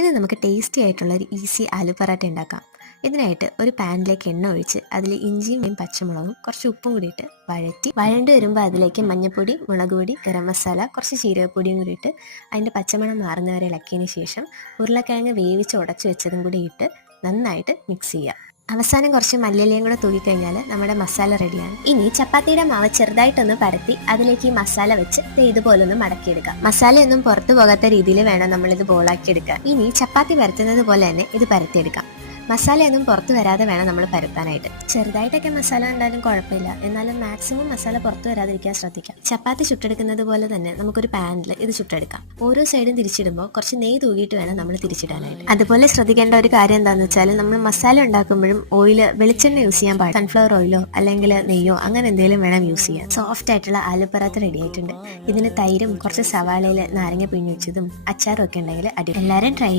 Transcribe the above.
ഇന്ന് നമുക്ക് ടേസ്റ്റി ആയിട്ടുള്ള ഒരു ഈസി ആലു പറാട്ട ഉണ്ടാക്കാം. ഇതിനായിട്ട് ഒരു പാനിലേക്ക് എണ്ണ ഒഴിച്ച് അതിൽ ഇഞ്ചിയും പച്ചമുളകും കുറച്ച് ഉപ്പും കൂടിയിട്ട് വഴണ്ട് വരുമ്പോൾ അതിലേക്ക് മഞ്ഞൾപ്പൊടി, മുളക് പൊടി, ഗരം മസാല, കുറച്ച് ജീരകപ്പൊടിയും കൂടി ഇട്ട് അതിൻ്റെ പച്ചമണം മാറുന്നവരെ ഇളക്കിയതിന് ശേഷം ഉരുളക്കിഴങ്ങ് വേവിച്ച് ഉടച്ചു വെച്ചതും കൂടി ഇട്ട് നന്നായിട്ട് മിക്സ് ചെയ്യുക. അവസാനം കുറച്ച് മല്ലിയിലയും കൂടെ തൂക്കിക്കഴിഞ്ഞാൽ നമ്മുടെ മസാല റെഡിയാണ്. ഇനി ചപ്പാത്തിയുടെ മാവ് ചെറുതായിട്ടൊന്ന് പരത്തി അതിലേക്ക് ഈ മസാല വെച്ച് ഇതുപോലെ ഒന്ന് മടക്കിയെടുക്കാം. മസാലയൊന്നും പുറത്തു പോകാത്ത രീതിയിൽ വേണം നമ്മളിത് ബോളാക്കി എടുക്കാൻ. ഇനി ചപ്പാത്തി പരത്തുന്നത് പോലെ തന്നെ ഇത് പരത്തിയെടുക്കാം. മസാലയൊന്നും പുറത്ത് വരാതെ വേണം നമ്മൾ പരത്താനായിട്ട്. ചെറുതായിട്ടൊക്കെ മസാല ഉണ്ടായാലും കുഴപ്പമില്ല, എന്നാലും മാക്സിമം മസാല പുറത്ത് വരാതിരിക്കാൻ ശ്രദ്ധിക്കാം. ചപ്പാത്തി ചുട്ടെടുക്കുന്നത് പോലെ തന്നെ നമുക്കൊരു പാനിൽ ഇത് ചുട്ടെടുക്കാം. ഓരോ സൈഡും തിരിച്ചിടുമ്പോൾ കുറച്ച് നെയ്യ് തൂകിയിട്ട് വേണം നമ്മൾ തിരിച്ചിടാനായിട്ട്. അതുപോലെ ശ്രദ്ധിക്കേണ്ട ഒരു കാര്യം എന്താണെന്ന് വെച്ചാൽ നമ്മൾ മസാല ഉണ്ടാക്കുമ്പോഴും വെളിച്ചെണ്ണ യൂസ് ചെയ്യാൻ പാടില്ല. സൺഫ്ലവർ ഓയിലോ അല്ലെങ്കിൽ നെയ്യോ അങ്ങനെ എന്തെങ്കിലും വേണം യൂസ് ചെയ്യാൻ. സോഫ്റ്റ് ആയിട്ടുള്ള ആലു പറാത്ത റെഡി ആയിട്ടുണ്ട്. ഇതിന് തൈരും കുറച്ച് സവാളയിൽ നാരങ്ങ പിഴിഞ്ഞ് വെച്ചതും അച്ചാറും ഒക്കെ ഉണ്ടെങ്കിൽ എല്ലാവരും ട്രൈ